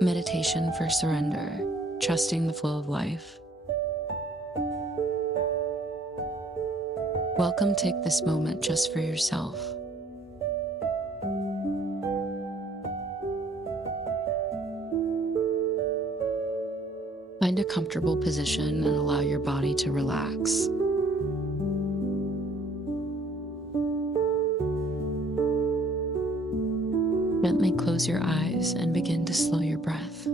Meditation for surrender, trusting the flow of life. Welcome. Take this moment just for yourself. Find a comfortable position and allow your body to relax. Gently close your eyes and begin to slow your breath.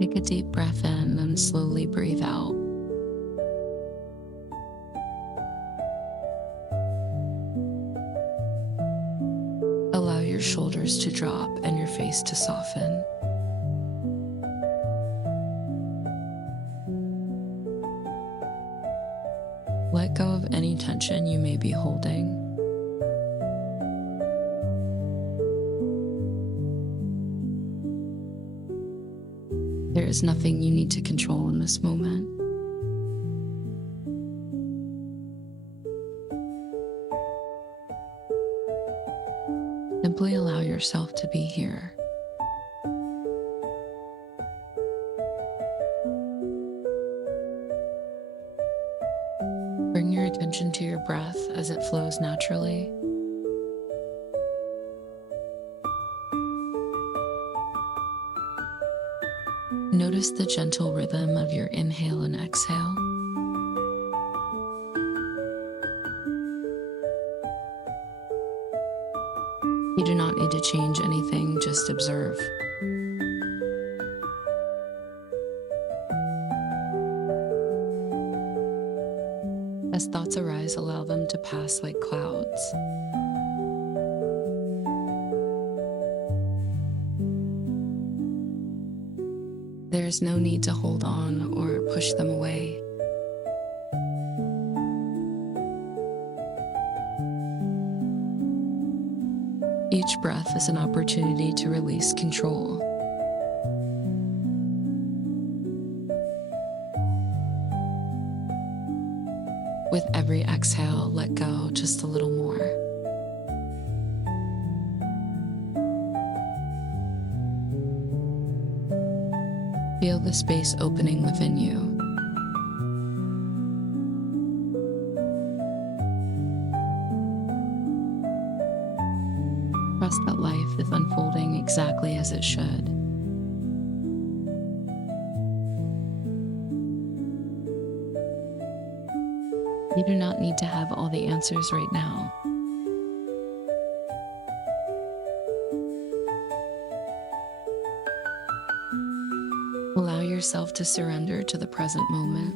Take a deep breath in and slowly breathe out. Allow your shoulders to drop and your face to soften. Let go of any tension you may be holding. There is nothing you need to control in this moment. Simply allow yourself to be here. Bring your attention to your breath as it flows naturally. Notice the gentle rhythm of your inhale and exhale. You do not need to change anything, just observe. As thoughts arise, allow them to pass like clouds. There is no need to hold on or push them away. Each breath is an opportunity to release control. With every exhale, let go just a little more. Feel the space opening within you. Trust that life is unfolding exactly as it should. You do not need to have all the answers right now. Allow yourself to surrender to the present moment.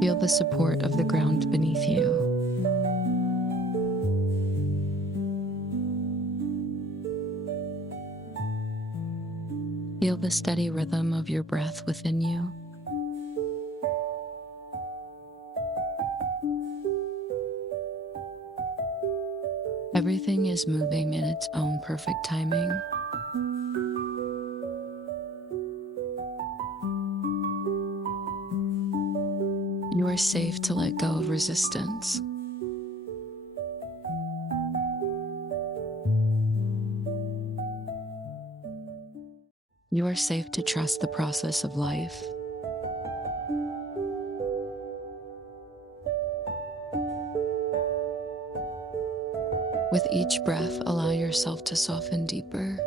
Feel the support of the ground beneath you. Feel the steady rhythm of your breath within you. Everything is moving in its own perfect timing. You are safe to let go of resistance. You are safe to trust the process of life. With each breath, allow yourself to soften deeper.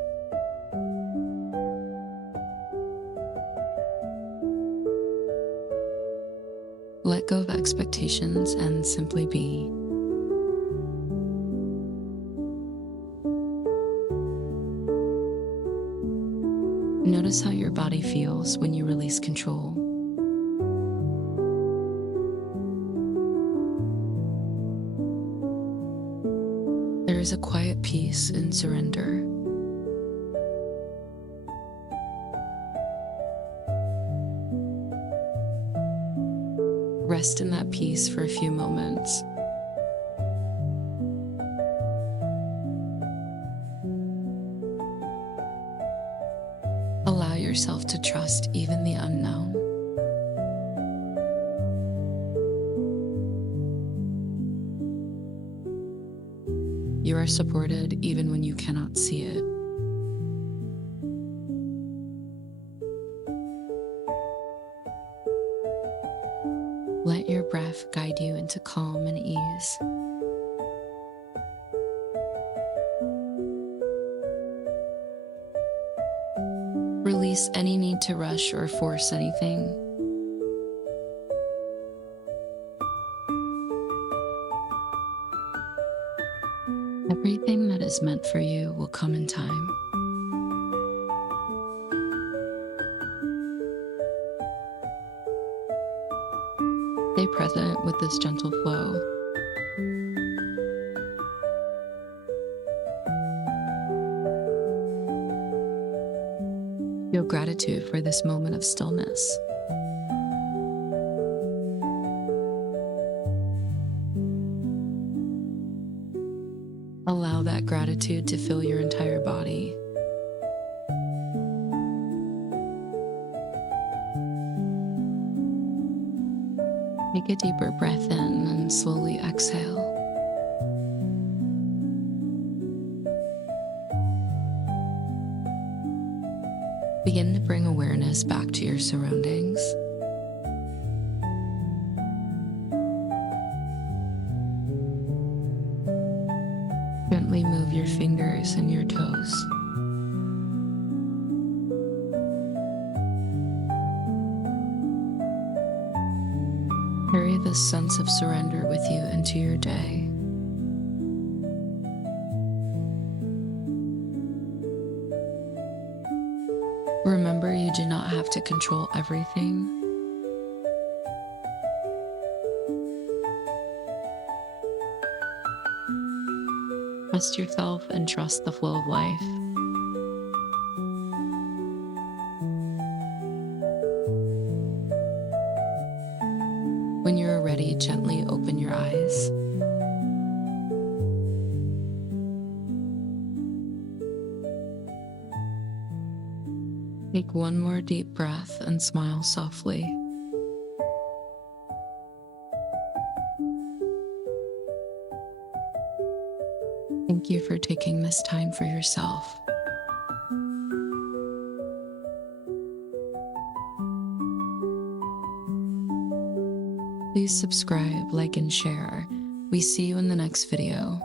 Let go of expectations and simply be. Notice how your body feels when you release control. There is a quiet peace in surrender. Rest in that peace for a few moments. Allow yourself to trust even the unknown. You are supported even when you cannot see it. Let your breath guide you into calm and ease. Release any need to rush or force anything. Everything that is meant for you will come in time. Stay present with this gentle flow. Feel gratitude for this moment of stillness. Allow that gratitude to fill your entire body. Take a deeper breath in and slowly exhale. Begin to bring awareness back to your surroundings. Gently move your fingers and your toes. Carry this sense of surrender with you into your day. Remember, you do not have to control everything. Trust yourself and trust the flow of life. When you are ready, gently open your eyes. Take one more deep breath and smile softly. Thank you for taking this time for yourself. Please subscribe, like, and share. We see you in the next video.